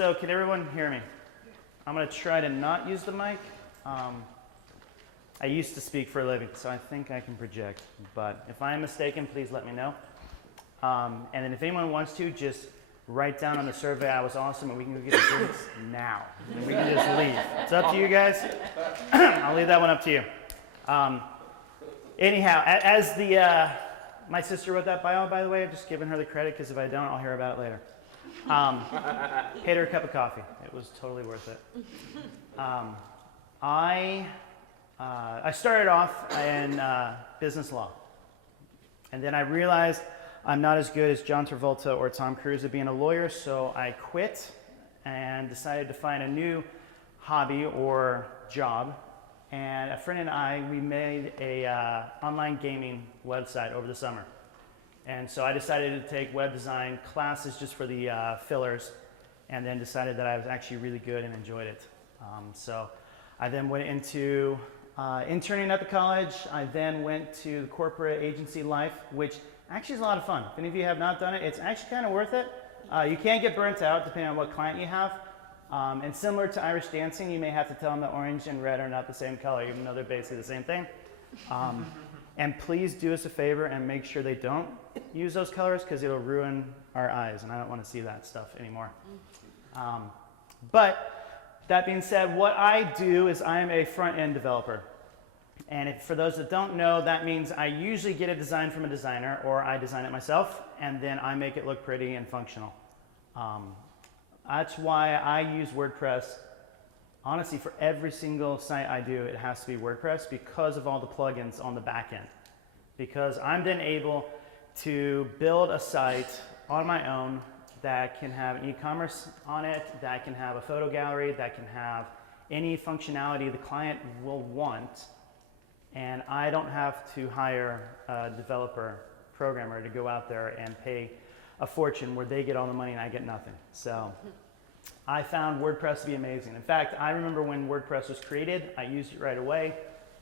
So can everyone hear me? I'm going to try to not use the mic. I used to speak for a living, so I think I can project. But if I'm mistaken, please let me know. And then if anyone wants to, just write down on the survey, I was awesome, and we can go get the drinks now. And we can just leave. It's up to you guys. I'll leave that one up to you. Anyhow, as the my sister wrote that bio, by the way. I'm just giving her the credit, because if I don't, I'll hear about it later. Paid her a cup of coffee. It was totally worth it. I started off in business law. And then I realized I'm not as good as John Travolta or Tom Cruise at being a lawyer, so I quit and decided to find a new hobby or job. And a friend and I, we made a online gaming website over the summer. And so I decided to take web design classes just for the fillers, and then decided that I was actually really good and enjoyed it. So I then went into interning at the college. I then went to the corporate agency life, which actually is a lot of fun. If any of you have not done it, it's actually kind of worth it. You can get burnt out depending on what client you have. And similar to Irish dancing, you may have to tell them that orange and red are not the same color, even though they're basically the same thing. And please do us a favor and make sure they don't use those colors, because it'll ruin our eyes, and I don't want to see that stuff anymore. But that being said, what I do is I am a front-end developer. And for those that don't know, that means I usually get a design from a designer, or I design it myself, and then I make it look pretty and functional. That's why I use WordPress. Honestly, for every single site I do, it has to be WordPress, because of all the plugins on the back end. Because I'm then able to build a site on my own that can have e-commerce on it, that can have a photo gallery, that can have any functionality the client will want. And I don't have to hire a developer programmer to go out there and pay a fortune where they get all the money and I get nothing. So I found WordPress to be amazing. In fact, I remember when WordPress was created, I used it right away.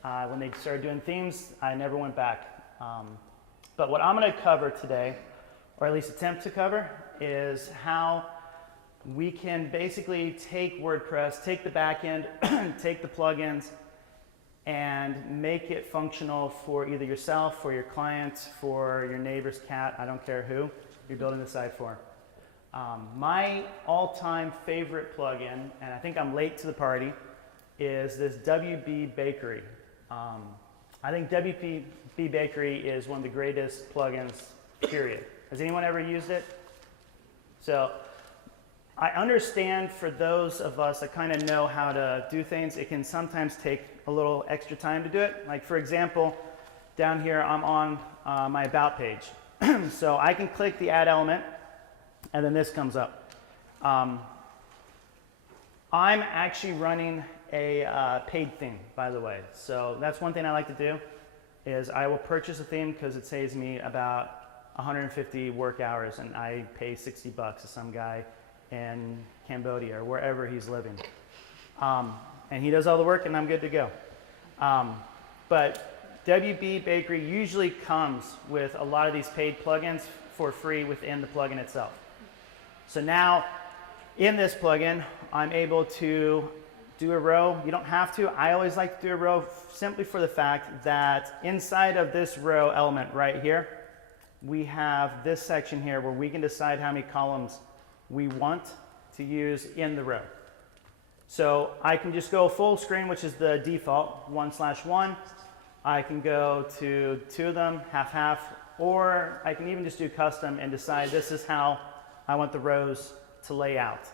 When they started doing themes, I never went back. But what I'm going to cover today, or at least attempt to cover, is how we can basically take WordPress, take the back end, take the plugins, and make it functional for either yourself, for your clients, for your neighbor's cat, I don't care who you're building the site for. My all-time favorite plugin, and I think I'm late to the party, is this WB Bakery. I think WB Bakery is one of the greatest plugins, period. Has anyone ever used it? So I understand for those of us that kind of know how to do things, it can sometimes take a little extra time to do it. Like for example, down here I'm on my About page. So I can click the add element, and then this comes up. I'm actually running a paid theme, by the way. So that's one thing I like to do, is I will purchase a theme because it saves me about 150 work hours, and I pay 60 bucks to some guy in Cambodia or wherever he's living. And he does all the work, and I'm good to go. But WB Bakery usually comes with a lot of these paid plugins for free within the plugin itself. So now, in this plugin, I'm able to do a row. You don't have to. I always like to do a row simply for the fact that inside of this row element right here, we have this section here where we can decide how many columns we want to use in the row. So I can just go full screen, which is the default, 1/1. I can go to 2 of them, half-half, or I can even just do custom and decide this is how I want the rows to lay out.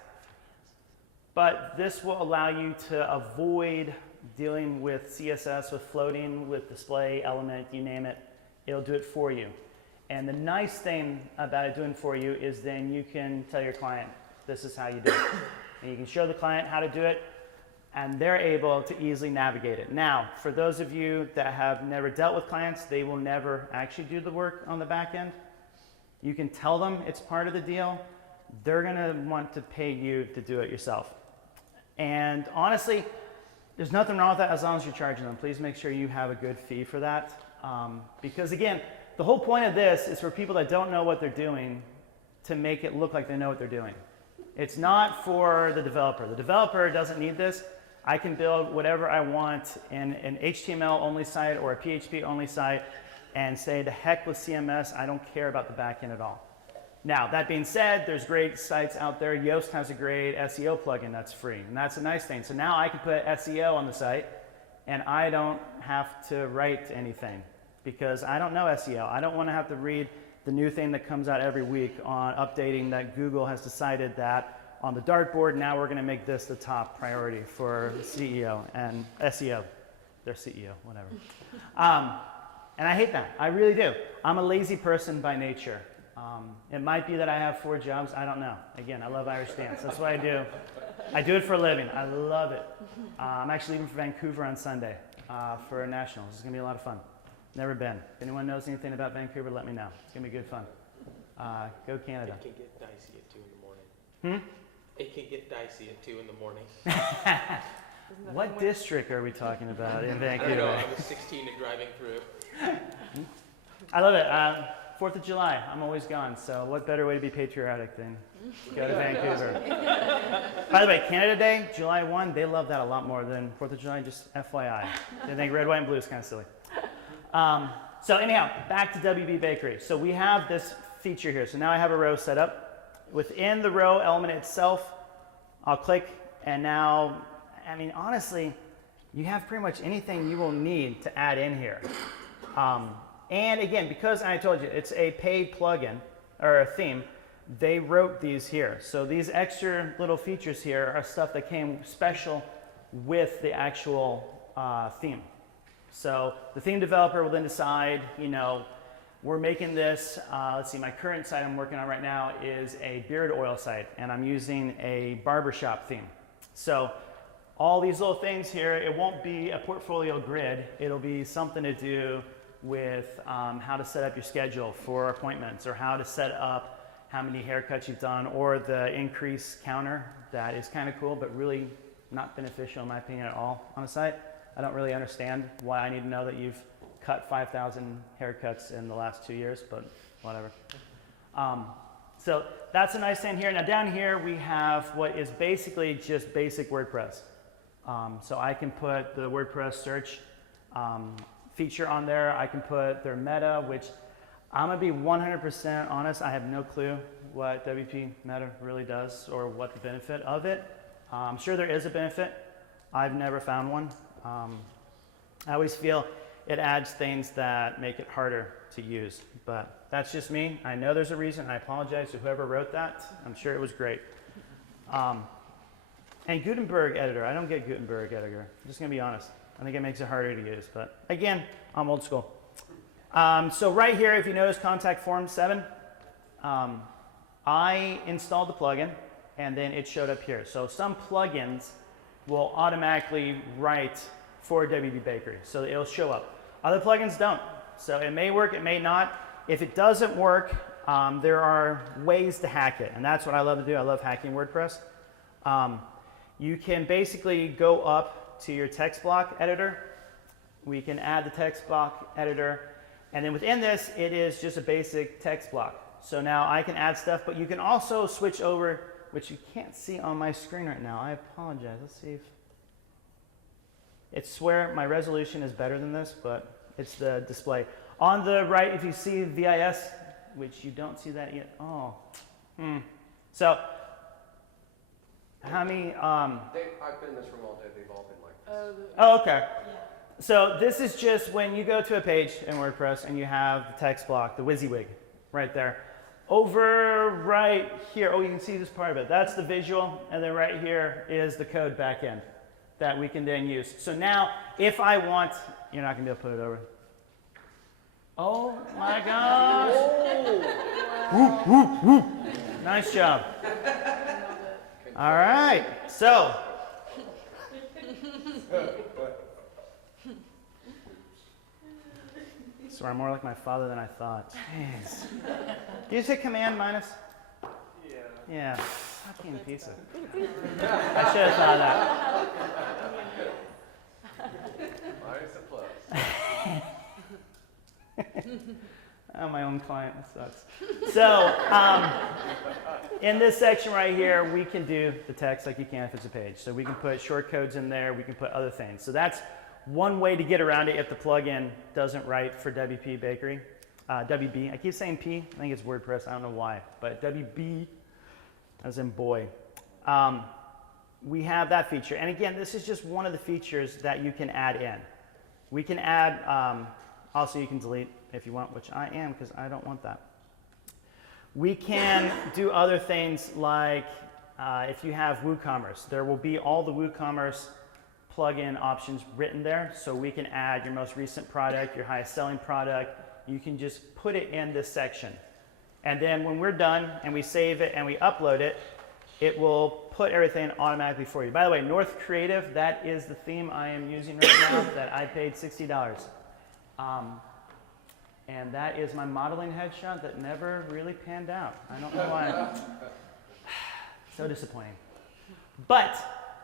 But this will allow you to avoid dealing with CSS, with floating, with display, element, you name it. It'll do it for you. And the nice thing about it doing for you is then you can tell your client, this is how you do it. And you can show the client how to do it, and they're able to easily navigate it. Now, for those of you that have never dealt with clients, they will never actually do the work on the back end. You can tell them it's part of the deal. They're going to want to pay you to do it yourself. And honestly, there's nothing wrong with that as long as you're charging them. Please make sure you have a good fee for that. Because again, the whole point of this is for people that don't know what they're doing to make it look like they know what they're doing. It's not for the developer. The developer doesn't need this. I can build whatever I want in an HTML only site or a PHP only site and say the heck with CMS, I don't care about the backend at all. Now, that being said, there's great sites out there. Yoast has a great SEO plugin that's free, and that's a nice thing. So now I can put SEO on the site, and I don't have to write anything because I don't know SEO. I don't want to have to read the new thing that comes out every week on updating that Google has decided that on the dartboard, now we're going to make this the top priority for CEO and SEO. Their CEO, whatever. And I hate that. I really do. I'm a lazy person by nature. It might be that I have 4 jobs. I don't know. Again, I love Irish dance. That's what I do. I do it for a living. I love it. I'm actually leaving for Vancouver on Sunday for Nationals. It's going to be a lot of fun. Never been. If anyone knows anything about Vancouver, let me know. It's going to be good fun. Go Canada. It can get dicey at 2 in the morning. It can get dicey at 2 in the morning. What district are we talking about in Vancouver? I don't know. I was 16 and driving through. I love it. 4th of July, I'm always gone, so what better way to be patriotic than go to Vancouver? By the way, Canada Day, July 1, they love that a lot more than 4th of July, just FYI. They think red, white, and blue is kind of silly. So anyhow, back to WB Bakery. So we have this feature here. So now I have a row set up. Within the row element itself, I'll click, and now, I mean, honestly, you have pretty much anything you will need to add in here. And again, because I told you it's a paid plugin or a theme, they wrote these here. So these extra little features here are stuff that came special with the actual theme. So the theme developer will then decide, you know, we're making this, let's see, my current site I'm working on right now is a beard oil site, and I'm using a barbershop theme. So all these little things here, it won't be a portfolio grid. It'll be something to do with how to set up your schedule for appointments, or how to set up how many haircuts you've done, or the increase counter. That is kind of cool, but really not beneficial in my opinion at all on a site. I don't really understand why I need to know that you've cut 5,000 haircuts in the last 2 years, but whatever. So that's a nice thing here. Now down here we have what is basically just basic WordPress. So I can put the WordPress search feature on there. I can put their meta, which I'm gonna be 100% honest, I have no clue what WP Meta really does or what the benefit of it. I'm sure there is a benefit. I've never found one. I always feel it adds things that make it harder to use, but that's just me. I know there's a reason. I apologize to whoever wrote that. I'm sure it was great. And Gutenberg editor, I don't get Gutenberg editor. I'm just gonna be honest. I think it makes it harder to use, but again, I'm old school. So right here, if you notice Contact Form 7, I installed the plugin and then it showed up here. So some plugins will automatically write for WB Bakery, so it'll show up. Other plugins don't. So it may work, it may not. If it doesn't work, there are ways to hack it, and that's what I love to do. I love hacking WordPress. You can basically go up to your text block editor. We can add the text block editor, and then within this, it is just a basic text block. So now I can add stuff, but you can also switch over, which you can't see on my screen right now. I apologize. Let's see if it's swear my resolution is better than this, but it's the display. On the right, if you see VIS, which you don't see that yet. Oh, So how many? I've been in this room all day. They've all been like this. Oh, okay. Yeah. So this is just when you go to a page in WordPress and you have the text block, the WYSIWYG, right there. Over right here, oh, you can see this part of it. That's the visual, and then right here is the code backend that we can then use. So now, if I want, you're not gonna be able to put it over. Oh my gosh! Whoop, whoop, whoop. Nice job. All right, so. So I'm more like my father than I thought. Jeez. Do you say command minus? Yeah. Yeah. Fucking pizza. I should have thought of that. Minus a plus. I'm my own client. That sucks. So in this section right here, we can do the text like you can if it's a page. So we can put short codes in there. We can put other things. So that's one way to get around it if the plugin doesn't write for WP Bakery. WB. I keep saying P. I think it's WordPress. I don't know why. But WB, as in boy. We have that feature. And again, this is just one of the features that you can add in. We can add, also you can delete if you want, which I am because I don't want that. We can do other things like if you have WooCommerce, there will be all the WooCommerce plugin options written there. So we can add your most recent product, your highest selling product. You can just put it in this section. And then when we're done and we save it and we upload it, it will put everything automatically for you. By the way, North Creative, that is the theme I am using right now that I paid $60. And that is my modeling headshot that never really panned out. I don't know why. So disappointing. But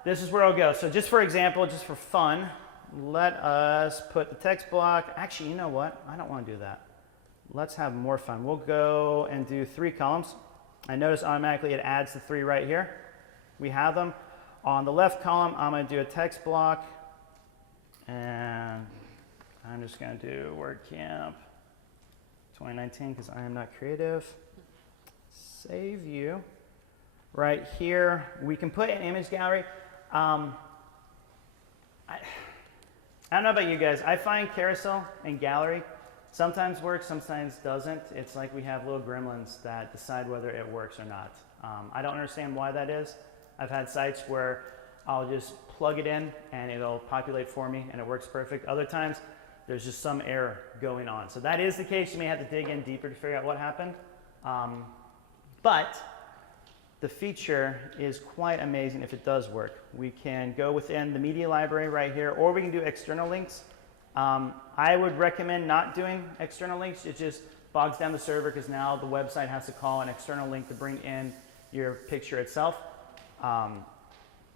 this is where I'll go. So just for example, just for fun, let us put the text block. Actually, you know what? I don't want to do that. Let's have more fun. We'll go and do 3 columns. I notice automatically it adds the 3 right here. We have them. On the left column, I'm going to do a text block. And I'm just going to do WordCamp 2019 because I am not creative. Save you. Right here, we can put an image gallery. I don't know about you guys. I find carousel and gallery sometimes works, sometimes doesn't. It's like we have little gremlins that decide whether it works or not. I don't understand why that is. I've had sites where I'll just plug it in and it'll populate for me and it works perfect. Other times, there's just some error going on. So that is the case. You may have to dig in deeper to figure out what happened. But the feature is quite amazing if it does work. We can go within the media library right here, or we can do external links. I would recommend not doing external links. It just bogs down the server because now the website has to call an external link to bring in your picture itself.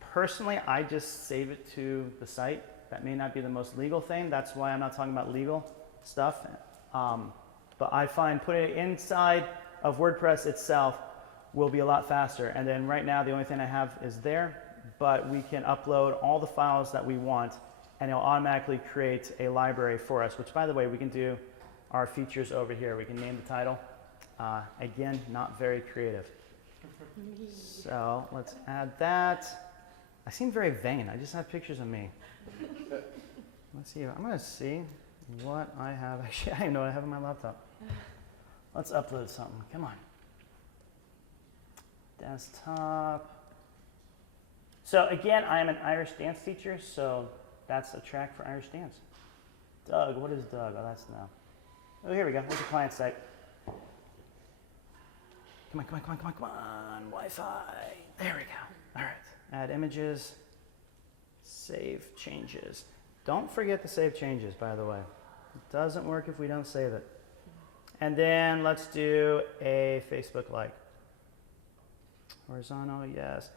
Personally, I just save it to the site. That may not be the most legal thing. That's why I'm not talking about legal stuff. But I find putting it inside of WordPress itself will be a lot faster. And then right now, the only thing I have is there, but we can upload all the files that we want and it'll automatically create a library for us, which by the way, we can do our features over here. We can name the title. Again, not very creative. So let's add that. I seem very vain. I just have pictures of me. Let's see. I'm going to see what I have. Actually, I don't know what I have on my laptop. Let's upload something. Come on. Desktop. So again, I am an Irish dance teacher, so that's a track for Irish dance. Doug, what is Doug? Oh, that's no. Oh, here we go. There's a client site. Come on, come on, come on, come on, come on. Wi-Fi. There we go. All right. Add images. Save changes. Don't forget to save changes, by the way. It doesn't work if we don't save it. And then let's do a Facebook like. Horizontal, yes.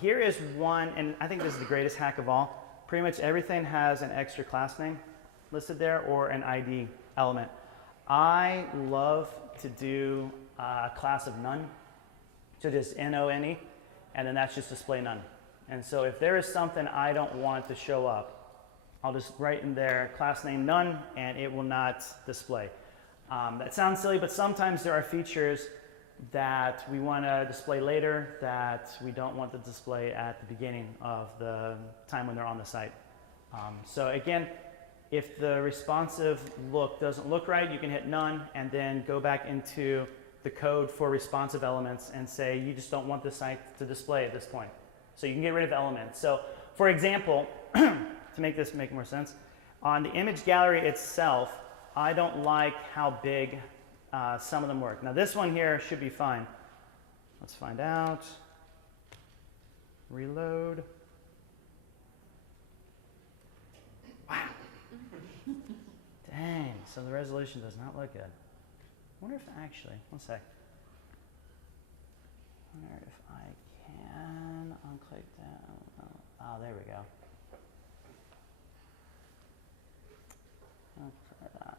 Here is one, and I think this is the greatest hack of all. Pretty much everything has an extra class name listed there or an ID element. I love to do a class of none, so just N-O-N-E, and then that's just display none. And so if there is something I don't want to show up, I'll just write in there class name none, and it will not display. That sounds silly, but sometimes there are features that we want to display later that we don't want to display at the beginning of the time when they're on the site. So again, if the responsive look doesn't look right, you can hit none and then go back into the code for responsive elements and say you just don't want the site to display at this point. So you can get rid of elements. So for example, to make this make more sense, on the image gallery itself, I don't like how big some of them work. Now this one here should be fine. Let's find out. Reload. Wow. Dang, so the resolution does not look good. I wonder if actually, one sec. I wonder if I can unclick that. Oh, there we go. I'll try that.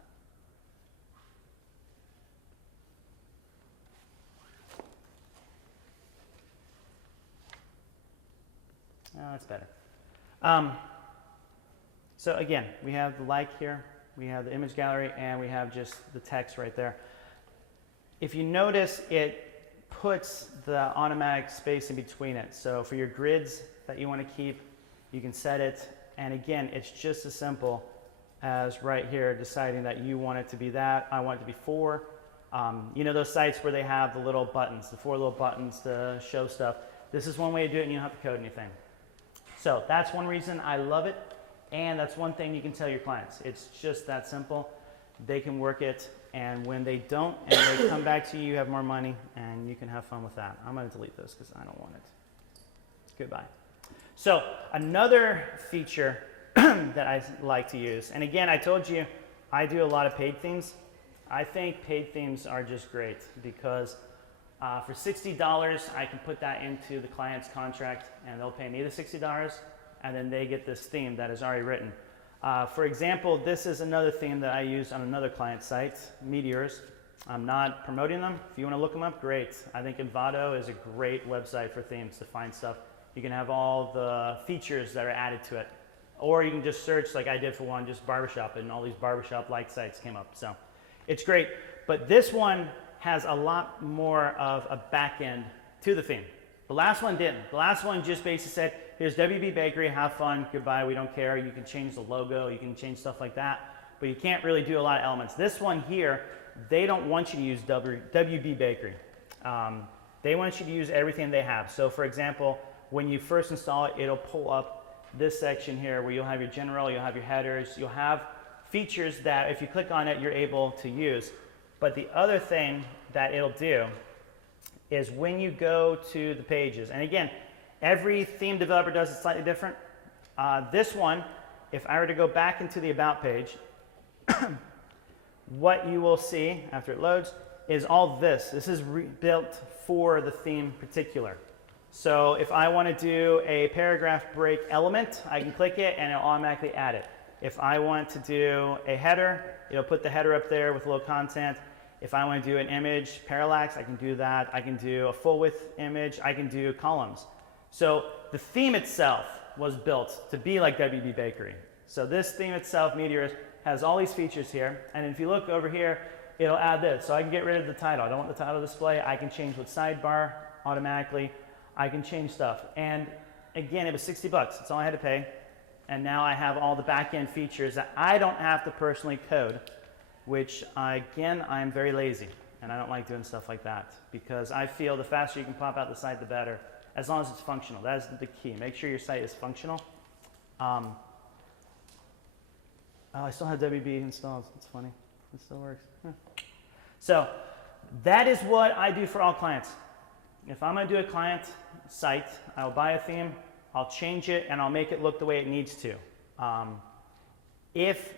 that's better. So again, we have the like here, we have the image gallery, and we have just the text right there. If you notice, it puts the automatic space in between it. So for your grids that you want to keep, you can set it. And again, it's just as simple as right here deciding that you want it to be that, I want it to be 4. You know those sites where they have the little buttons, the 4 little buttons to show stuff. This is one way to do it and you don't have to code anything. So that's one reason I love it. And that's one thing you can tell your clients. It's just that simple. They can work it. And when they don't and they come back to you, you have more money and you can have fun with that. I'm going to delete this because I don't want it. Goodbye. So another feature that I like to use, and again, I told you I do a lot of paid themes. I think paid themes are just great because for $60, I can put that into the client's contract and they'll pay me the $60 and then they get this theme that is already written. For example, this is another theme that I use on another client site, Meteors. I'm not promoting them. If you want to look them up, great. I think Envato is a great website for themes to find stuff. You can have all the features that are added to it. Or you can just search like I did for one, just barbershop, and all these barbershop-like sites came up. So it's great. But this one has a lot more of a back end to the theme. The last one didn't. The last one just basically said, here's WB Bakery, have fun, goodbye, we don't care. You can change the logo, you can change stuff like that, but you can't really do a lot of elements. This one here, they don't want you to use WB Bakery. They want you to use everything they have. So for example, when you first install it, it'll pull up this section here where you'll have your general, you'll have your headers, you'll have features that if you click on it, you're able to use. But the other thing that it'll do is when you go to the pages, and again, every theme developer does it slightly different. This one, if I were to go back into the About page, what you will see after it loads is all this. This is built for the theme particular. So if I want to do a paragraph break element, I can click it and it'll automatically add it. If I want to do a header, it'll put the header up there with a little content. If I want to do an image parallax, I can do that. I can do a full width image. I can do columns. So the theme itself was built to be like WB Bakery. So this theme itself, Meteors, has all these features here. And if you look over here, it'll add this. So I can get rid of the title. I don't want the title display. I can change what sidebar automatically. I can change stuff. And again, it was $60. That's all I had to pay. And now I have all the back-end features that I don't have to personally code, which again, I'm very lazy. And I don't like doing stuff like that because I feel the faster you can pop out the site, the better, as long as it's functional. That is the key. Make sure your site is functional. Oh, I still have WB installed. It's funny. It still works. Huh. So that is what I do for all clients. If I'm going to do a client site, I'll buy a theme, I'll change it, and I'll make it look the way it needs to. If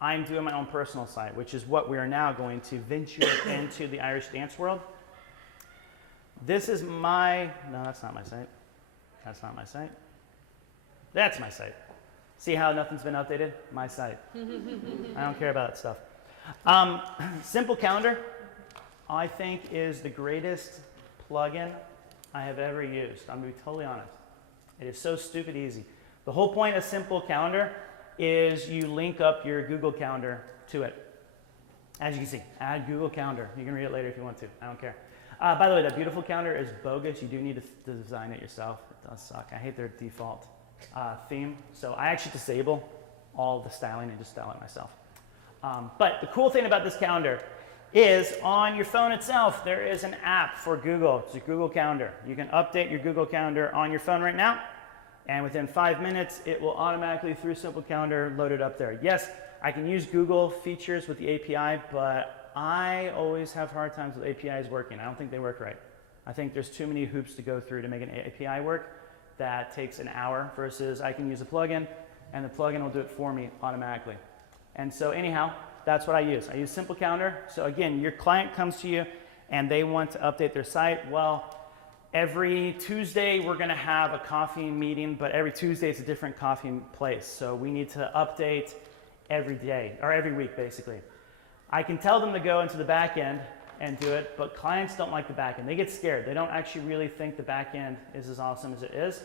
I'm doing my own personal site, which is what we are now going to venture into the Irish dance world, this is my, no, that's not my site. That's not my site. That's my site. See how nothing's been updated? My site. I don't care about that stuff. Simple Calendar, I think, is the greatest plugin I have ever used. I'm going to be totally honest. It is so stupid easy. The whole point of Simple Calendar is you link up your Google Calendar to it. As you can see, add Google Calendar. You can read it later if you want to. I don't care. By the way, that beautiful calendar is bogus. You do need to design it yourself. It does suck. I hate their default theme. So I actually disable all the styling and just style it myself. But the cool thing about this calendar is on your phone itself, there is an app for Google. It's a Google Calendar. You can update your Google Calendar on your phone right now, and within 5 minutes, it will automatically, through Simple Calendar, load it up there. Yes, I can use Google features with the API, but I always have hard times with APIs working. I don't think they work right. I think there's too many hoops to go through to make an API work. That takes an hour versus I can use a plugin, and the plugin will do it for me automatically. And so anyhow, that's what I use. I use Simple Calendar. So again, your client comes to you and they want to update their site. Well, every Tuesday we're going to have a coffee meeting, but every Tuesday it's a different coffee place. So we need to update every day, or every week basically. I can tell them to go into the back end and do it, but clients don't like the back end. They get scared. They don't actually really think the back end is as awesome as it is.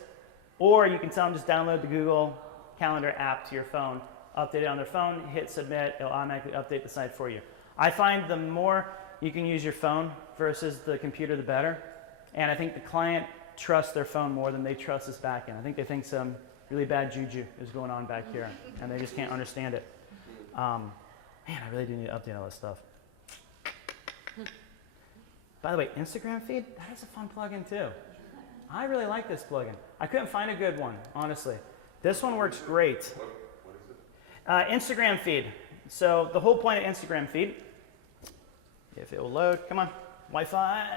Or you can tell them just download the Google Calendar app to your phone, update it on their phone, hit submit, it'll automatically update the site for you. I find the more you can use your phone versus the computer, the better. And I think the client trusts their phone more than they trust this backend. I think they think some really bad juju is going on back here, and they just can't understand it. Man, I really do need to update all this stuff. By the way, Instagram feed, that is a fun plugin too. I really like this plugin. I couldn't find a good one, honestly. This one works great. What is it? Instagram feed. So the whole point of Instagram feed, if it will load, come on, Wi-Fi.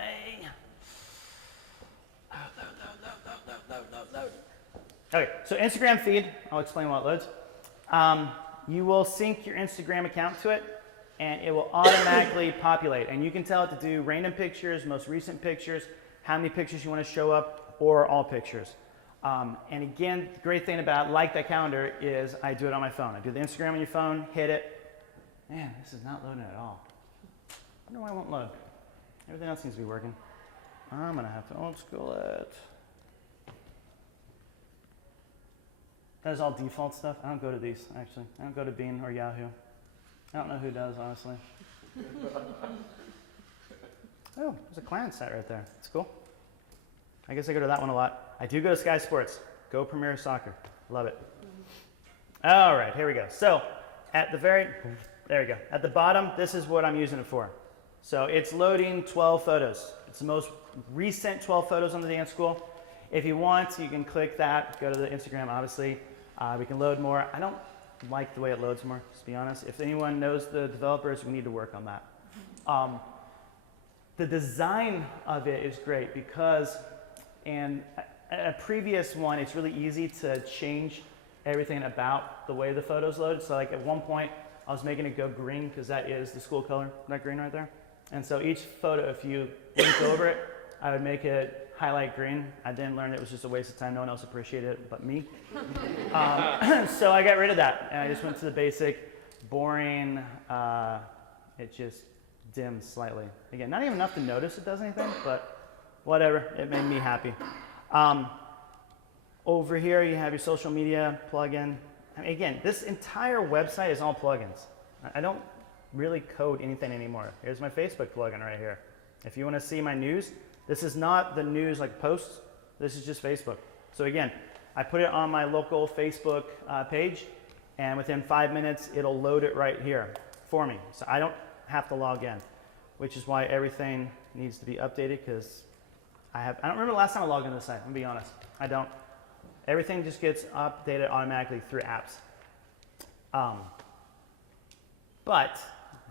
Load. Okay, so Instagram feed, I'll explain while it loads. You will sync your Instagram account to it, and it will automatically populate. And you can tell it to do random pictures, most recent pictures, how many pictures you want to show up, or all pictures. And again, the great thing about Like That Calendar is I do it on my phone. I do the Instagram on your phone, hit it. Man, this is not loading at all. I wonder why it won't load. Everything else seems to be working. I'm going to have to old school it. That is all default stuff. I don't go to these, actually. I don't go to Bean or Yahoo. I don't know who does, honestly. Oh, there's a client site right there. That's cool. I guess I go to that one a lot. I do go to Sky Sports. Go Premier Soccer. Love it. All right, here we go. So at the there we go. At the bottom, this is what I'm using it for. So it's loading 12 photos. It's the most recent 12 photos on the dance school. If you want, you can click that. Go to the Instagram, obviously. We can load more. I don't like the way it loads more, to be honest. If anyone knows the developers, we need to work on that. The design of it is great because in a previous one, it's really easy to change everything about the way the photos load. So like at one point, I was making it go green because that is the school color, that green right there. And so each photo, if you link over it, I would make it highlight green. I then learned it was just a waste of time. No one else appreciated it but me. So I got rid of that. And I just went to the basic, boring, it just dims slightly. Again, not even enough to notice it does anything, but whatever, it made me happy. Over here you have your social media plugin. I mean, again, this entire website is all plugins. I don't really code anything anymore. Here's my Facebook plugin right here. If you want to see my news, this is not the news like posts, this is just Facebook. So again, I put it on my local Facebook page, and within 5 minutes, it'll load it right here for me. So I don't have to log in, which is why everything needs to be updated because I don't remember the last time I logged into the site, I'm gonna be honest. I don't. Everything just gets updated automatically through apps. But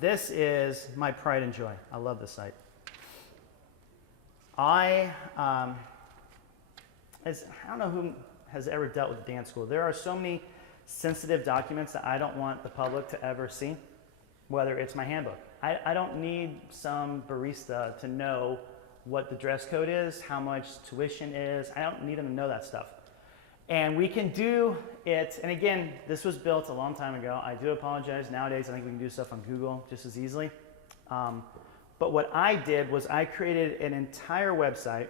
this is my pride and joy. I love this site. I don't know who has ever dealt with dance school. There are so many sensitive documents that I don't want the public to ever see, whether it's my handbook. I don't need some barista to know what the dress code is, how much tuition is. I don't need them to know that stuff. And we can do it, and again, this was built a long time ago. I do apologize. Nowadays, I think we can do stuff on Google just as easily. But what I did was I created an entire website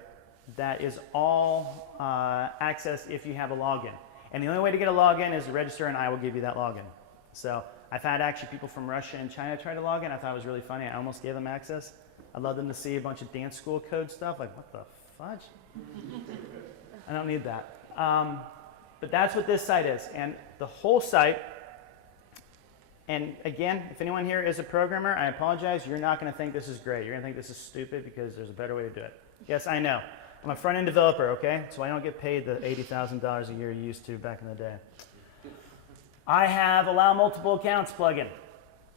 that is all access if you have a login. And the only way to get a login is to register, and I will give you that login. So I've had actually people from Russia and China try to log in. I thought it was really funny. I almost gave them access. I'd love them to see a bunch of dance school code stuff. Like, what the fudge? I don't need that. But that's what this site is. And the whole site, and again, if anyone here is a programmer, I apologize. You're not going to think this is great. You're going to think this is stupid because there's a better way to do it. Yes, I know. I'm a front-end developer, okay? So I don't get paid the $80,000 a year you used to back in the day. I have Allow Multiple Accounts plugin.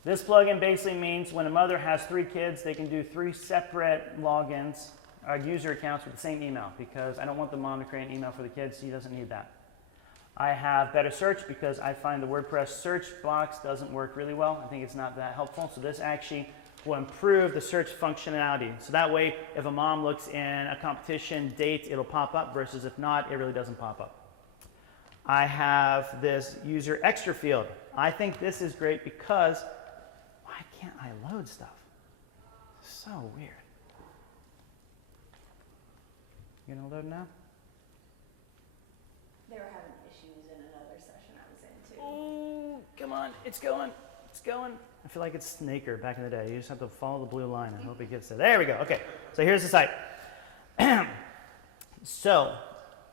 This plugin basically means when a mother has 3 kids, they can do 3 separate logins, user accounts with the same email, because I don't want the mom to create an email for the kids. She doesn't need that. I have Better Search because I find the WordPress search box doesn't work really well. I think it's not that helpful. So this actually will improve the search functionality. So that way, if a mom looks in a competition date, it'll pop up, versus if not, it really doesn't pop up. I have this user extra field. I think this is great because why can't I load stuff? So weird. You gonna load now? on, it's going, it's going. I feel like it's Snaker back in the day. You just have to follow the blue line and hope it gets there. There we go. Okay, so here's the site. So,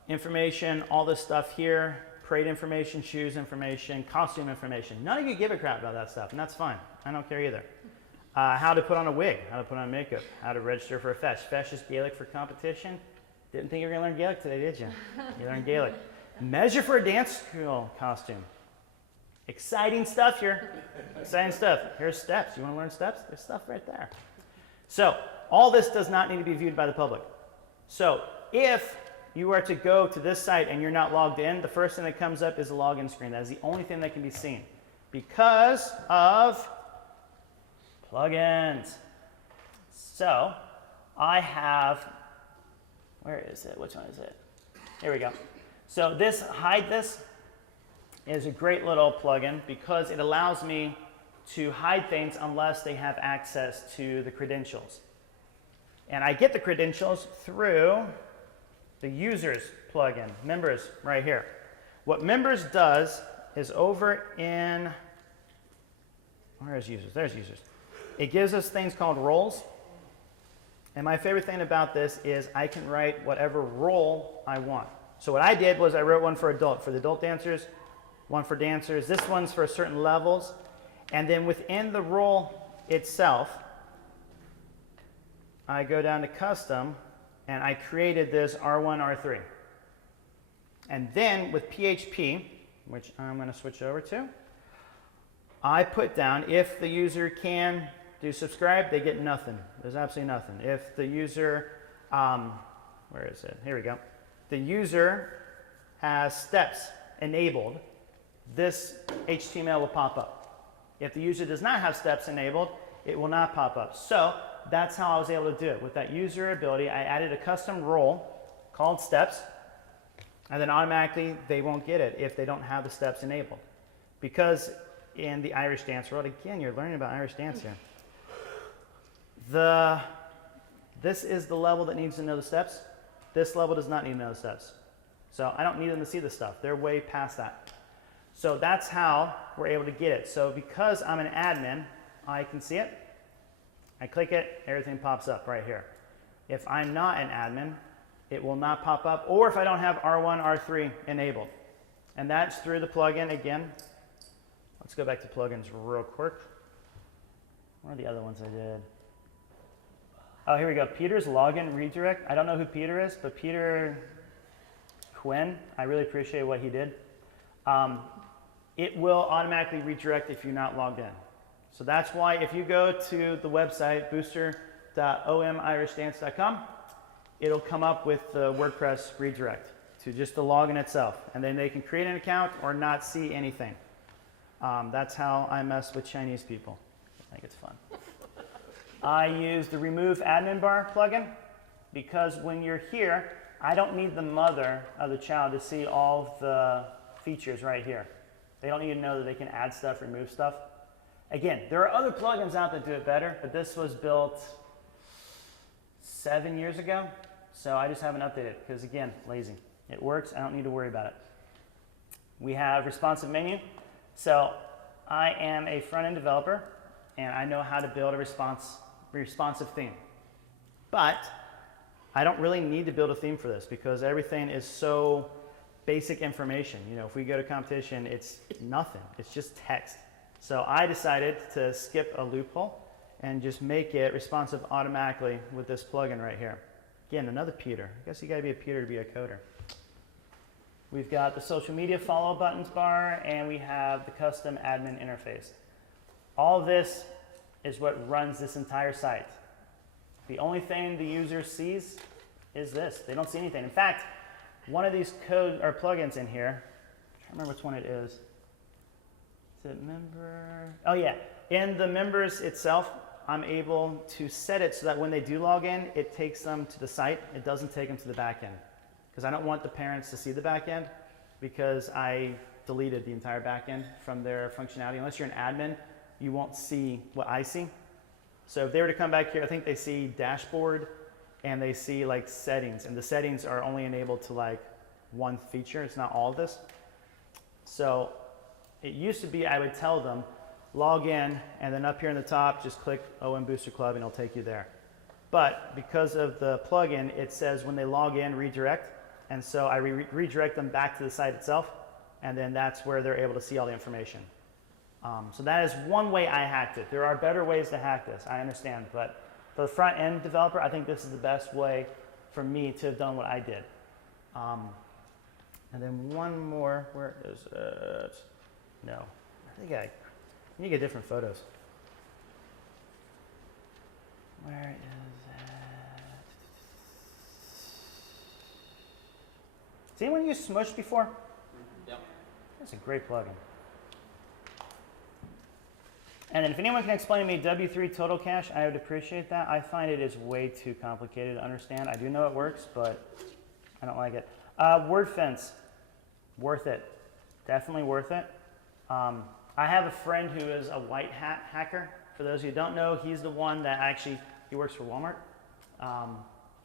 information, all this stuff here, parade information, shoes information, costume information. None of you give a crap about that stuff, and that's fine. I don't care either. How to put on a wig, how to put on makeup, how to register for a fesh. Fesh is Gaelic for competition. Didn't think you were going to learn Gaelic today, did you? You learned Gaelic. Measure for a dance school costume. Exciting stuff here. Exciting stuff. Here's steps. You want to learn steps? There's stuff right there. So, all this does not need to be viewed by the public. So, if you are to go to this site and you're not logged in, the first thing that comes up is a login screen. That is the only thing that can be seen because of plugins. So, I have, where is it? Which one is it? Here we go. So this hide this is a great little plugin because it allows me to hide things unless they have access to the credentials. And I get the credentials through the users plugin, members right here. What members does is over in, where's users? There's users. It gives us things called roles. And my favorite thing about this is I can write whatever role I want. So what I did was I wrote one for adult, for the adult dancers, one for dancers. This one's for certain levels. And then within the role itself, I go down to custom and I created this R1, R3. And then with PHP, which I'm going to switch over to, I put down if the user can do subscribe, they get nothing. There's absolutely nothing. If the user, where is it? Here we go. The user has steps enabled, this HTML will pop up. If the user does not have steps enabled, it will not pop up. So that's how I was able to do it. With that user ability, I added a custom role called steps, and then automatically they won't get it if they don't have the steps enabled. Because in the Irish dance world, again, you're learning about Irish dance here. This is the level that needs to know the steps. This level does not need to know the steps. So I don't need them to see the stuff. They're way past that. So that's how we're able to get it. So because I'm an admin, I can see it. I click it, everything pops up right here. If I'm not an admin, it will not pop up, or if I don't have R1, R3 enabled. And that's through the plugin again. Let's go back to plugins real quick. What are the other ones I did? Oh, here we go. Peter's login redirect. I don't know who Peter is, but Peter Quinn, I really appreciate what he did. It will automatically redirect if you're not logged in. So that's why if you go to the website, booster.omirishdance.com, it'll come up with the WordPress redirect to just the login itself. And then they can create an account or not see anything. That's how I mess with Chinese people. I think it's fun. I use the remove admin bar plugin because when you're here, I don't need the mother of the child to see all the features right here. They don't need to know that they can add stuff, remove stuff. Again, there are other plugins out that do it better, but this was built 7 years ago, so I just haven't updated it because, again, lazy. It works. I don't need to worry about it. We have responsive menu. So I am a front-end developer, and I know how to build a responsive theme. But I don't really need to build a theme for this because everything is so basic information. You know, if we go to competition, it's nothing. It's just text. So I decided to skip a loophole and just make it responsive automatically with this plugin right here. Again, another Peter. I guess you got to be a Peter to be a coder. We've got the social media follow buttons bar, and we have the custom admin interface. All of this is what runs this entire site. The only thing the user sees is this. They don't see anything. In fact, one of these code or plugins in here, I can't remember which one it is. Is it member? Oh yeah, in the members itself, I'm able to set it so that when they do log in, it takes them to the site. It doesn't take them to the back end. Because I don't want the parents to see the back end because I deleted the entire back end from their functionality. Unless you're an admin, you won't see what I see. So if they were to come back here, I think they see dashboard and they see like settings, and the settings are only enabled to like one feature. It's not all of this. So It used to be I would tell them, log in, and then up here in the top, just click OM Booster Club and it'll take you there. But because of the plugin, it says when they log in, redirect. And so I redirect them back to the site itself, and then that's where they're able to see all the information. So that is one way I hacked it. There are better ways to hack this, I understand. But for the front end developer, I think this is the best way for me to have done what I did. And then one more, where is it? No, I think I need to get different photos. Where is it? Has anyone used Smush before? Yep. That's a great plugin. And then if anyone can explain to me W3 total cache, I would appreciate that. I find it is way too complicated to understand. I do know it works, but I don't like it. WordFence, worth it. Definitely worth it. I have a friend who is a white hat hacker. For those who don't know, he's the one that actually, he works for Walmart.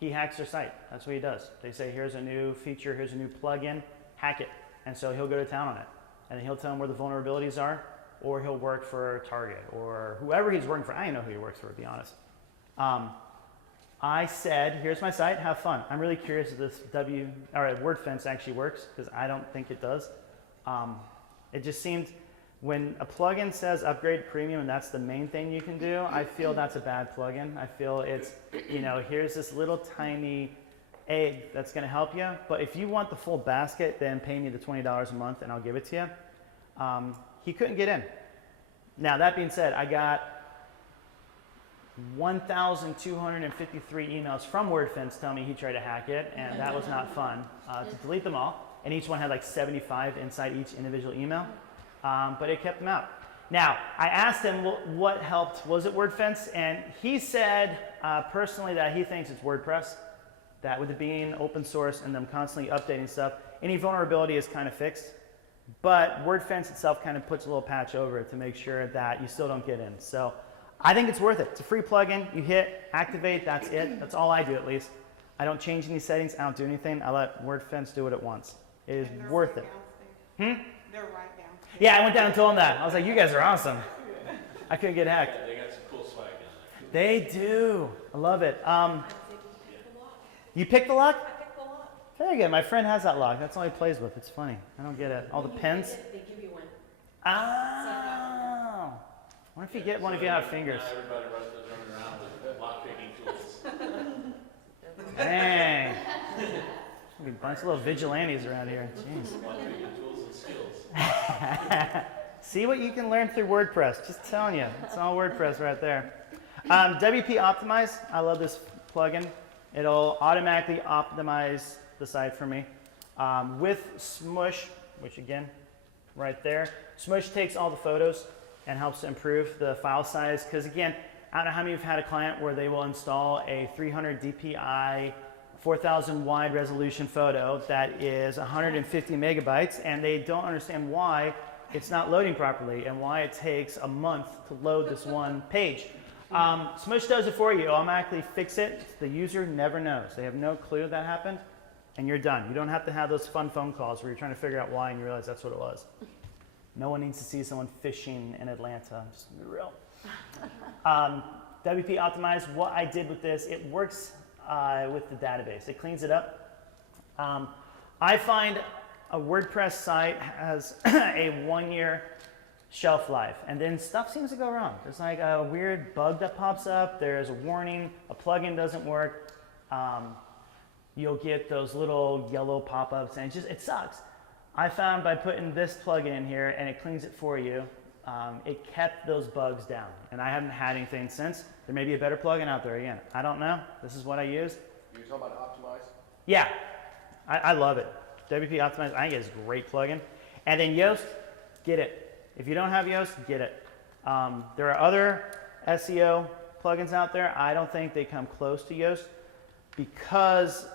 He hacks their site. That's what he does. They say, here's a new feature, here's a new plugin, hack it. And so he'll go to town on it. And then he'll tell them where the vulnerabilities are, or he'll work for Target, or whoever he's working for. I don't know who he works for, to be honest. I said, here's my site, have fun. I'm really curious if this WordFence actually works, because I don't think it does. It just seemed, when a plugin says upgrade premium and that's the main thing you can do, I feel that's a bad plugin. I feel it's, you know, here's this little tiny egg that's going to help you, but if you want the full basket, then pay me the $20 a month and I'll give it to you. He couldn't get in. Now, that being said, I got 1,253 emails from WordFence telling me he tried to hack it, and that was not fun. To delete them all, and each one had like 75 inside each individual email. But it kept them out. Now, I asked him what helped. Was it WordFence? And he said personally that he thinks it's WordPress, that with it being open source and them constantly updating stuff, any vulnerability is kind of fixed. But WordFence itself kind of puts a little patch over it to make sure that you still don't get in. So I think it's worth it. It's a free plugin. You hit activate, that's it. That's all I do, at least. I don't change any settings. I don't do anything. I let WordFence do what it wants. It is worth it. They're right down. Yeah, I went down and told them that. I was like, you guys are awesome. I couldn't get hacked. Yeah, they got some cool swag down They do. I love it. You picked the lock? I picked the lock. Very good. My friend has that lock. That's all he plays with. It's funny. I don't get it. All the pins. They give you one. Oh. I wonder if you get one if you have fingers. Now everybody runs running around with lock-picking tools. Dang. There's gonna be a bunch of little vigilantes around here. Jeez. Lock-picking tools and skills. See what you can learn through WordPress. Just telling you. It's all WordPress right there. WP Optimize. I love this plugin. It'll automatically optimize the site for me. With Smush, which again, right there. Smush takes all the photos and helps to improve the file size. Because again, I don't know how many of you have had a client where they will install a 300 dpi, 4,000 wide resolution photo that is 150 megabytes, and they don't understand why it's not loading properly and why it takes a month to load this one page. Smush does it for you. It'll automatically fix it. The user never knows. They have no clue that happened, and you're done. You don't have to have those fun phone calls where you're trying to figure out why and you realize that's what it was. No one needs to see someone fishing in Atlanta. Just be real. WP Optimize, what I did with this, it works with the database. It cleans it up. I find a WordPress site has a 1-year shelf life, and then stuff seems to go wrong. There's like a weird bug that pops up. There's a warning. A plugin doesn't work. You'll get those little yellow pop-ups, and it sucks. I found by putting this plugin in here, and it cleans it for you, it kept those bugs down, and I haven't had anything since. There may be a better plugin out there again. I don't know. This is what I used. You're talking about Optimize? Yeah, I love it. WP Optimize, I think it's a great plugin. And then Yoast, get it. If you don't have Yoast, get it. There are other SEO plugins out there. I don't think they come close to Yoast because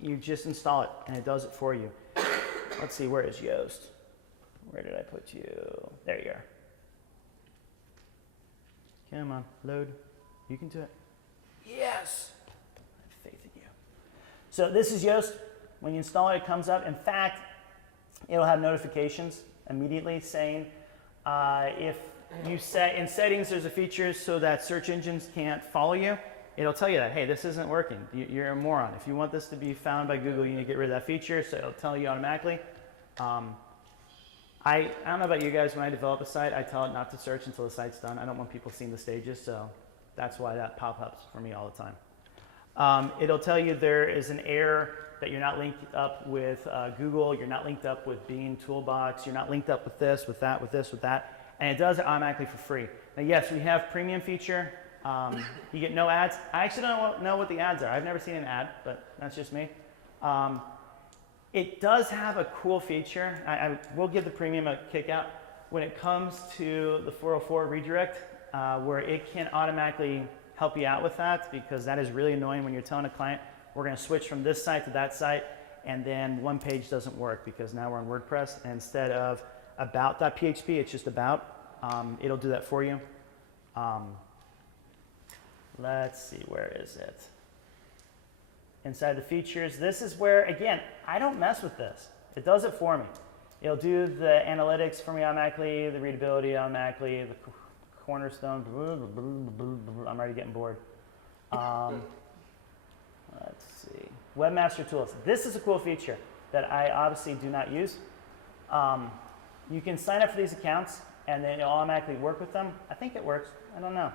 you just install it and it does it for you. Let's see, where is Yoast? Where did I put you? There you are. Come on, load. You can do it. Yes! I have faith in you. So this is Yoast. When you install it, it comes up. In fact, it'll have notifications immediately saying If you set in settings, there's a feature so that search engines can't follow you. It'll tell you that, hey, this isn't working. You're a moron. If you want this to be found by Google, you need to get rid of that feature, so it'll tell you automatically. I don't know about you guys, when I develop a site, I tell it not to search until the site's done. I don't want people seeing the stages, so that's why that pop-ups for me all the time. It'll tell you there is an error that you're not linked up with Google, you're not linked up with Bean Toolbox, you're not linked up with this, with that, with this, with that, and it does it automatically for free. Now yes, we have premium feature. You get no ads. I actually don't know what the ads are. I've never seen an ad, but that's just me. It does have a cool feature. I will give the premium a kick out when it comes to the 404 redirect, where it can automatically help you out with that, because that is really annoying when you're telling a client, we're going to switch from this site to that site, and then one page doesn't work because now we're on WordPress, and instead of about.php, it's just about. It'll do that for you. Let's see, where is it? Inside the features, this is where, again, I don't mess with this. It does it for me. It'll do the analytics for me automatically, the readability automatically, the cornerstone. I'm already getting bored. Let's see. Webmaster Tools. This is a cool feature that I obviously do not use. You can sign up for these accounts and then it'll automatically work with them. I think it works. I don't know.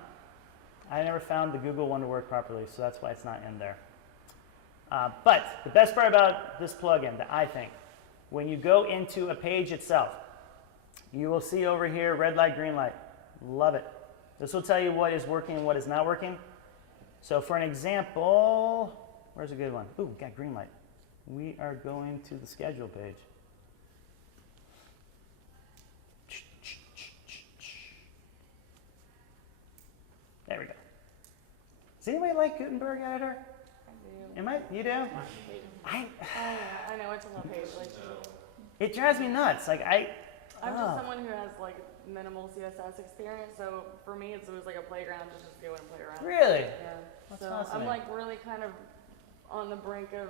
I never found the Google one to work properly, so that's why it's not in there. But the best part about this plugin that I think, when you go into a page itself, you will see over here red light, green light. Love it. This will tell you what is working and what is not working. So for an example, where's a good one? Ooh, got green light. We are going to the schedule page. There we go. Does anybody like Gutenberg Editor? You do? I know it's on the page. Like, It drives me nuts. Like I'm just someone who has like minimal CSS experience, so for me it's always like a playground to just go and play around. Really? Yeah. That's So fascinating. I'm like really kind of on the brink of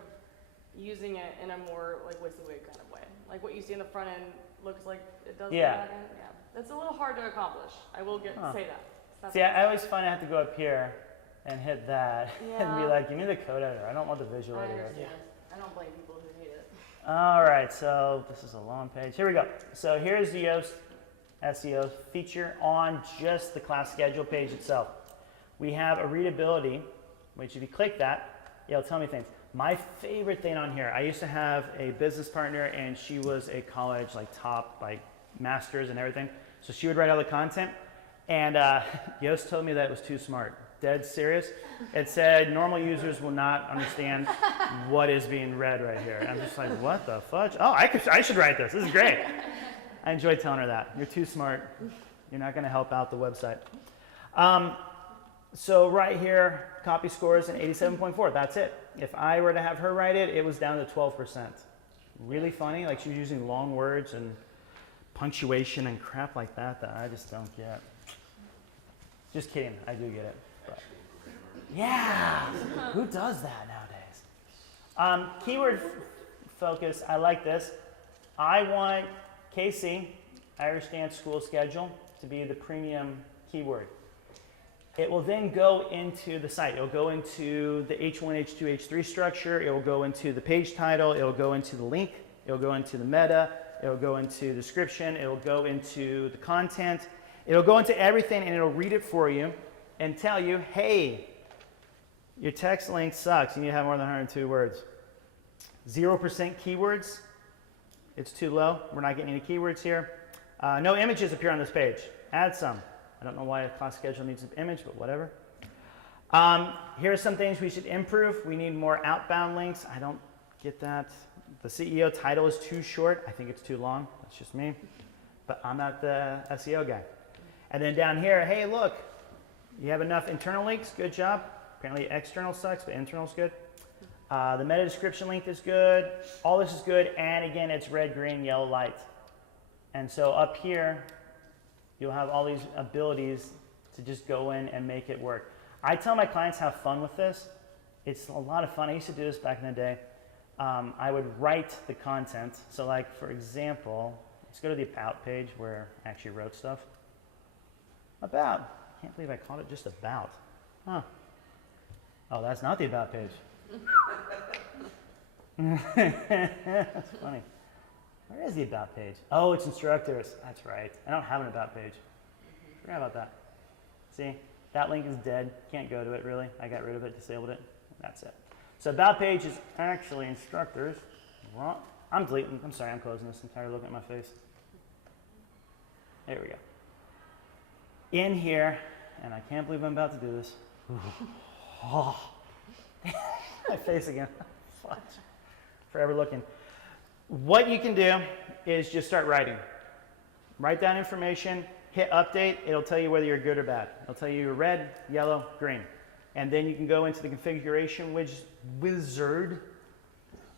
using it in a more like WYSIWYG kind of way. Like what you see in the front end looks like it does. Yeah. In the back end. Yeah. It's a little hard to accomplish. I will say that. It's not See, that I always find I have to go up here and hit that and be Yeah. like, give me the code editor. I don't want the visual I editor. understand. I don't blame people who hate it. All right, so this is a long page. Here we go. So here's the Yoast SEO feature on just the class schedule page itself. We have a readability, which if you click that, it'll tell me things. My favorite thing on here, I used to have a business partner and she was a college top masters and everything. So she would write all the content and Yoast told me that it was too smart. Dead serious. It said normal users will not understand what is being read right here. And I'm just like, what the fudge? Oh, I should write this. This is great. I enjoy telling her that. You're too smart. You're not going to help out the website. So right here, copy scores in 87.4. That's it. If I were to have her write it, it was down to 12%. Really funny. Like she was using long words and punctuation and crap like that that I just don't get. Just kidding. I do get it. But. Yeah. Who does that nowadays? Keyword focus. I like this. I want KC, Irish Dance School Schedule, to be the premium keyword. It will then go into the site. It will go into the H1, H2, H3 structure. It will go into the page title. It will go into the link. It will go into the meta. It will go into the description. It will go into the content. It will go into everything and it will read it for you and tell you, hey, your text length sucks. You need to have more than 102 words. 0% keywords. It's too low. We're not getting any keywords here. No images appear on this page. Add some. I don't know why a class schedule needs an image, but whatever. Here are some things we should improve. We need more outbound links. I don't get that. The CEO title is too short. I think it's too long. That's just me. But I'm not the SEO guy. And then down here, hey, look, you have enough internal links. Good job. Apparently external sucks, but internal's good. The meta description link is good. All this is good. And again, it's red, green, yellow light. And so up here, you'll have all these abilities to just go in and make it work. I tell my clients have fun with this. It's a lot of fun. I used to do this back in the day. I would write the content. So like, for example, Let's go to the About page where I actually wrote stuff. About. Can't believe I called it just About. Huh. Oh, that's not the About page. That's funny. Where is the About page? Oh, it's instructors. That's right. I don't have an About page. Forgot about that. See, that link is dead. Can't go to it really. I got rid of it, disabled it. That's it. So About page is actually instructors. Wrong. I'm deleting. I'm sorry. I'm closing this. I'm tired of looking at my face. There we go. In here, and I can't believe I'm about to do this. Oh, my face again. Forever looking. What you can do is just start writing. Write down information, hit update. It'll tell you whether you're good or bad. It'll tell you red, yellow, green. And then you can go into the configuration wizard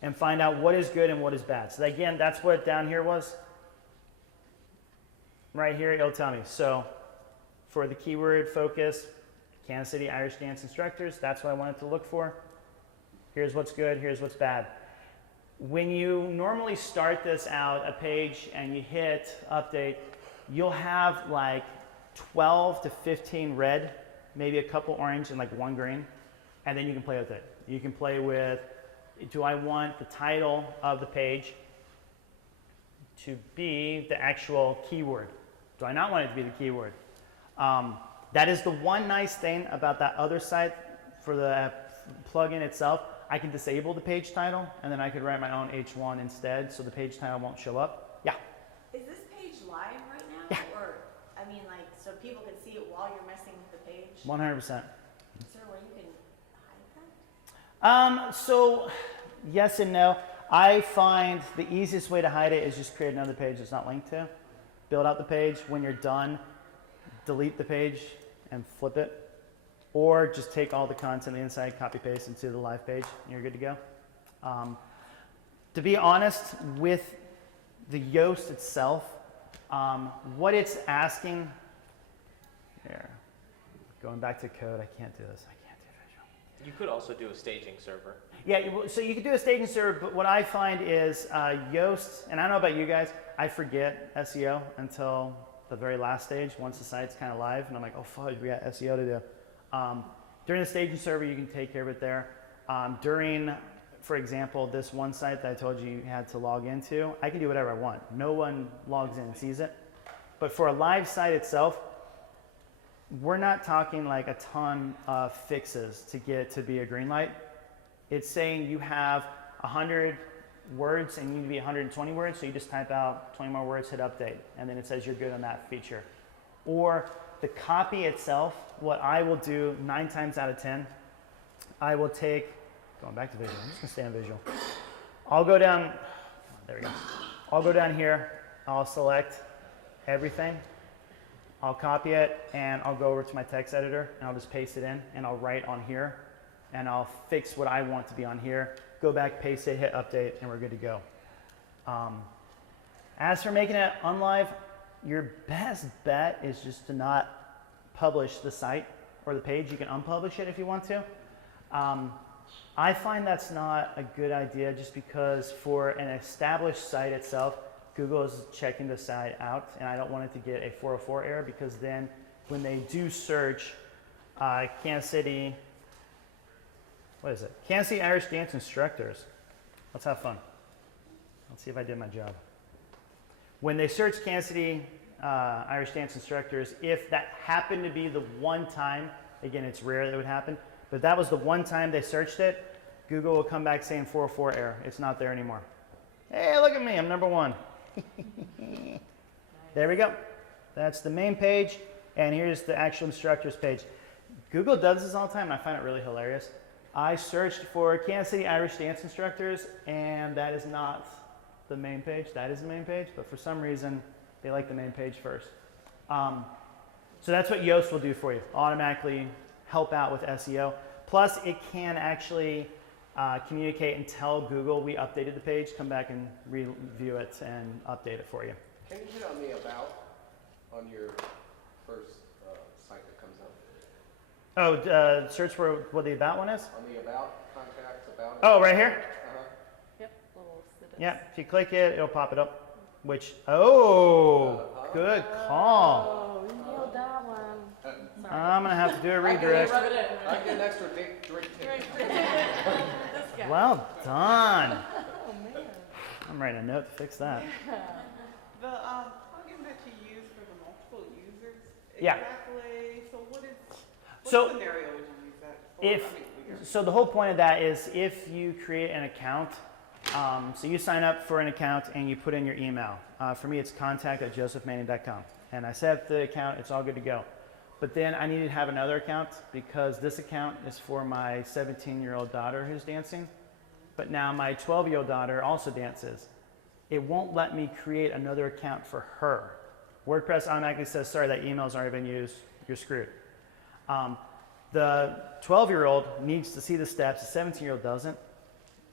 and find out what is good and what is bad. So again, that's what down here was. Right here, it'll tell me. So for the keyword focus, Kansas City Irish Dance Instructors, that's what I wanted to look for. Here's what's good, here's what's bad. When you normally start this out, a page, and you hit update, you'll have like 12 to 15 red, maybe a couple orange and like one green, and then you can play with it. You can play with, do I want the title of the page to be the actual keyword? Do I not want it to be the keyword? That is the one nice thing about that other site for the plugin itself. I can disable the page title, and then I could write my own H1 instead, so the page title won't show up. Yeah? Is this page live right now? Yeah. Or, I mean, like, so people can see it while you're messing with the page? 100%. Is there a way you can hide that? So, yes and no. I find the easiest way to hide it is just create another page that's not linked to. Build out the page. When you're done, delete the page and flip it. Or just take all the content inside, copy paste into the live page, and you're good to go. To be honest, with the Yoast itself, what it's asking, here, going back to code, I can't do this. I can't do visual. You could also do a staging server. Yeah, so you could do a staging server, but what I find is Yoast, and I don't know about you guys, I forget SEO until the very last stage, once the site's kind of live, and I'm like, oh fudge, we got SEO to do. During the staging server, you can take care of it there. During, for example, this one site that I told you had to log into, I can do whatever I want. No one logs in and sees it. But for a live site itself, we're not talking like a ton of fixes to get it to be a green light. It's saying you have 100 words and you need to be 120 words, so you just type out 20 more words, hit update, and then it says you're good on that feature. Or the copy itself, what I will do 9 times out of 10, I will take, going back to visual, I'm just gonna stay on visual. I'll go down, there we go. I'll go down here, I'll select everything, I'll copy it, and I'll go over to my text editor, and I'll just paste it in, and I'll write on here, and I'll fix what I want to be on here, go back, paste it, hit update, and we're good to go. As for making it unlive, your best bet is just to not publish the site or the page. You can unpublish it if you want to. I find that's not a good idea just because for an established site itself, Google is checking the site out, and I don't want it to get a 404 error because then when they do search Kansas City, what is it? Kansas City Irish Dance Instructors. Let's have fun. Let's see if I did my job. When they search Kansas City Irish Dance Instructors, if that happened to be the one time, again, it's rare that would happen, but that was the one time they searched it, Google will come back saying 404 error. It's not there anymore. Hey, look at me, I'm number 1. There we go. That's the main page, and here's the actual instructors page. Google does this all the time, and I find it really hilarious. I searched for Kansas City Irish Dance Instructors, and that is not the main page. That is the main page, but for some reason, they like the main page first. So that's what Yoast will do for you. Automatically help out with SEO. Plus, it can actually communicate and tell Google we updated the page, come back and review it and update it for you. Can you hit on the About on your first site that comes up? Oh, search for what the About one is? On the About, Contacts, About. Oh, right here? Uh-huh. Yep, little snippets. Yeah, if you click it, it'll pop it up. which, oh, good call. Oh, you nailed that one. Sorry. I'm going to have to do a Okay, redirect. rub it in. I get an extra drink ticket. This guy. Well done. Oh, man. I'm writing a note to fix that. The plugin that you use for the multiple users. Yeah. Exactly. So what So, scenario would you use that for? So the whole point of that is if you create an account, so you sign up for an account and you put in your email. For me, it's contact@josephmanning.com. And I set up the account, it's all good to go. But then I needed to have another account because this account is for my 17-year-old daughter who's dancing. But now my 12-year-old daughter also dances. It won't let me create another account for her. WordPress automatically says, sorry, that email's already been used, you're screwed. The 12-year-old needs to see the steps, the 17-year-old doesn't.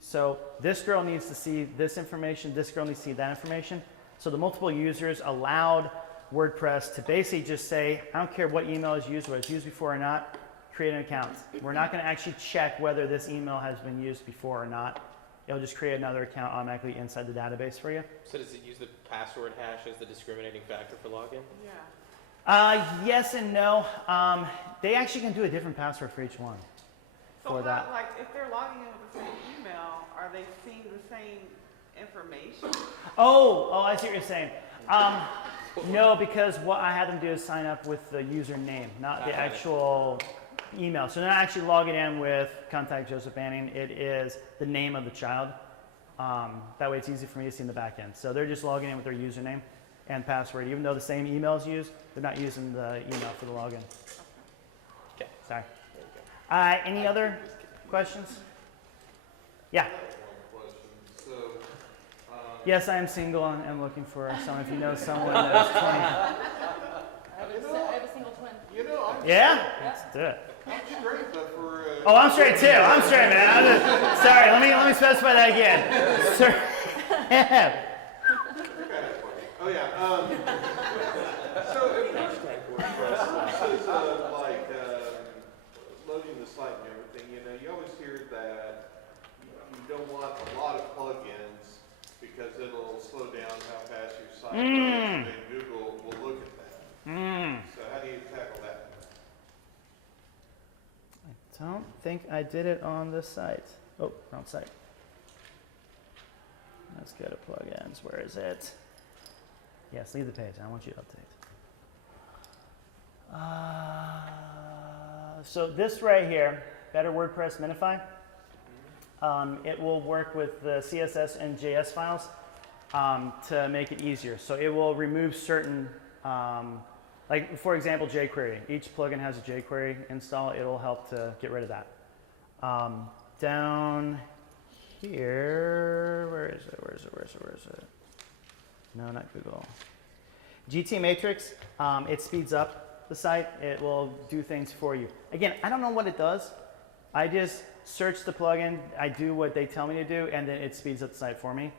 So this girl needs to see this information, this girl needs to see that information. So the multiple users allowed WordPress to basically just say, I don't care what email is used, whether it's used before or not, create an account. We're not going to actually check whether this email has been used before or not. It'll just create another account automatically inside the database for you. So does it use the password hash as the discriminating factor for login? Yeah. Yes and no. They actually can do a different password for each one. So For how, that. like, if they're logging in with the same email, are they seeing the same information? Oh, I see what you're saying. No, because what I had them do is sign up with the username, not the actual email. So they're not actually logging in with Contact Joseph Manning. It is the name of the child. That way it's easy for me to see in the back end. So they're just logging in with their username and password. Even though the same email is used, they're not using the email for the login. Okay. Sorry. Any other questions? Yeah. One question. So, Yes, I am single and am looking for someone. If you know someone that's 20. I have a single twin. you know, Yeah? Let's do it. I'm straight, but for Oh, I'm straight too. I'm straight, man. Sorry, let me specify that again. Sir. Oh yeah. So if versus like loading the site and everything, you know, you always hear that you don't want a lot of plugins because it'll slow down how fast your site goes, and Google will look at that. So how do you tackle that? I don't think I did it on this site. Oh, wrong site. Let's go to plugins. Where is it? Yes, leave the page. I want you to update. So this right here, Better WordPress Minify, it will work with the CSS and JS files to make it easier. So it will remove certain, like for example, jQuery. Each plugin has a jQuery install. It'll help to get rid of that. Down here, where is it? No, not Google. GT Matrix, it speeds up the site. It will do things for you. Again, I don't know what it does. I just search the plugin, I do what they tell me to do, and then it speeds up the site for me.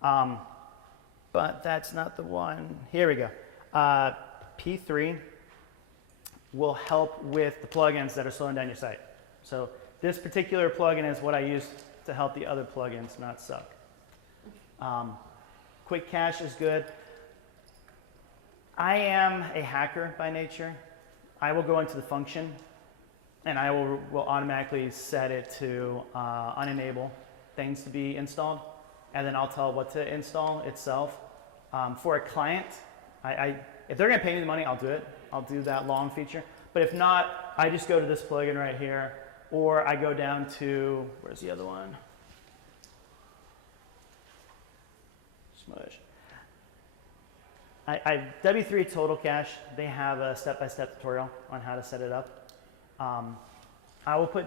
But that's not the one. Here we go. P3 will help with the plugins that are slowing down your site. So this particular plugin is what I use to help the other plugins not suck. Quick Cache is good. I am a hacker by nature. I will go into the function and I will automatically set it to unenable things to be installed. And then I'll tell it what to install itself. For a client, if they're gonna pay me the money, I'll do it. I'll do that long feature. But if not, I just go to this plugin right here, or I go down to, where's the other one? Smush. W3 Total Cache, they have a step-by-step tutorial on how to set it up. I'll put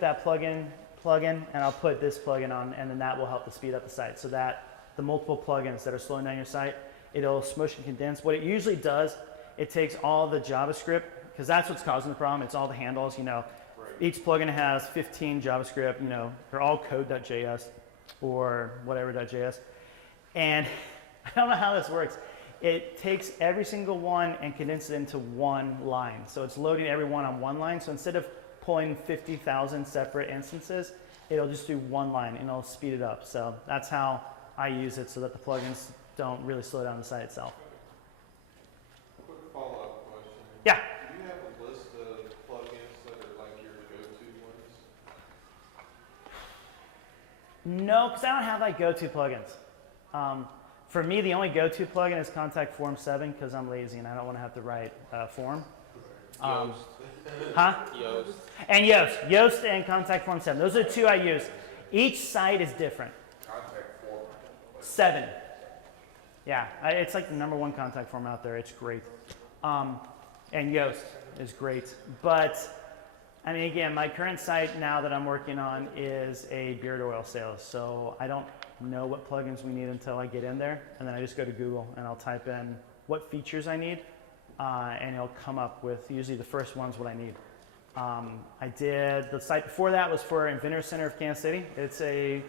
that plugin, and I'll put this plugin on, and then that will help to speed up the site so that the multiple plugins that are slowing down your site, it'll smush and condense. What it usually does, it takes all the JavaScript, because that's what's causing the problem. It's all the handles, you know. Right. Each plugin has 15 JavaScript, you know, they're all code.js or whatever.js. And I don't know how this works. It takes every single one and condenses it into one line. So it's loading every one on one line. So instead of pulling 50,000 separate instances, it'll just do one line and it'll speed it up. So that's how I use it so that the plugins don't really slow down the site itself. Quick follow-up question. Yeah. Do you have a list of plugins that are like your go-to ones? No, because I don't have like go-to plugins. For me, the only go-to plugin is Contact Form 7 because I'm lazy and I don't want to have to write a form. Huh? Yoast. And Yoast and Contact Form 7. Those are the two I use. Each site is different. Contact form. 7. Yeah, it's like the #1 contact form out there. It's great. And Yoast is great. But, I mean, again, my current site now that I'm working on is a beard oil sales. So I don't know what plugins we need until I get in there. And then I just go to Google and I'll type in what features I need. And it'll come up with usually the first one's what I need. I did, the site before that was for Inventor Center of Kansas City. It's a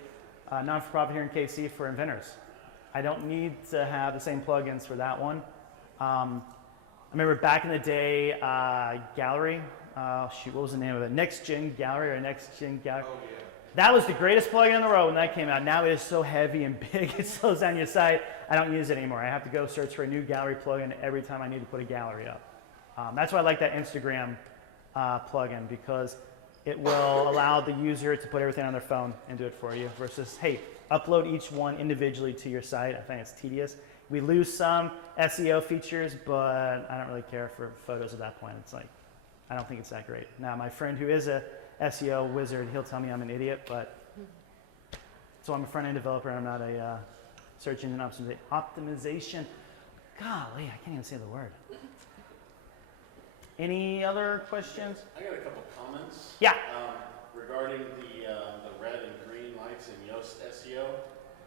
non-for-profit here in KC for inventors. I don't need to have the same plugins for that one. I remember back in the day, Gallery, what was the name of it? Next Gen Gallery or Next Gen Gallery? Oh, yeah. That was the greatest plugin in the world when that came out. Now it is so heavy and big, it slows down your site. I don't use it anymore. I have to go search for a new gallery plugin every time I need to put a gallery up. That's why I like that Instagram plugin, because it will allow the user to put everything on their phone and do it for you versus, hey, upload each one individually to your site. I think it's tedious. We lose some SEO features, but I don't really care for photos at that point. It's like, I don't think it's that great. Now, my friend who is a SEO wizard, he'll tell me I'm an idiot, but so I'm a front-end developer and I'm not a search engine optimization. Golly, I can't even say the word. Any other questions? I got a couple comments. Yeah. Regarding the red and green lights in Yoast SEO,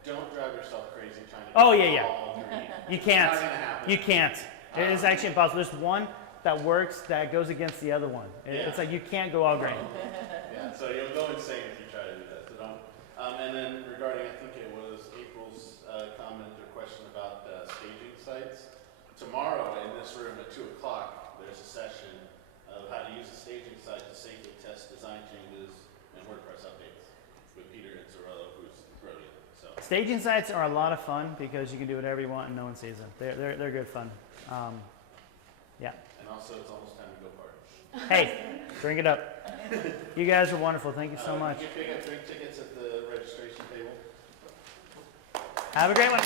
don't drive yourself crazy trying to Oh, get yeah, yeah. all green. You can't. It's not gonna happen. You can't. It is actually impossible. There's one that works that goes against the other one. It's like you can't go all green. Yeah, so you'll go insane if you try to do that. So don't. And then regarding, I think it was April's comment or question about staging sites. Tomorrow in this room at 2 o'clock, there's a session of how to use a staging site to safely test design changes and WordPress updates with Peter and Zorello, who's brilliant. So Staging sites are a lot of fun because you can do whatever you want and no one sees them. They're good fun. Yeah. and also it's almost time to go party. Hey, bring it up. You guys are wonderful. Thank you so much. You can pick up drink tickets at the registration table. Have a great one.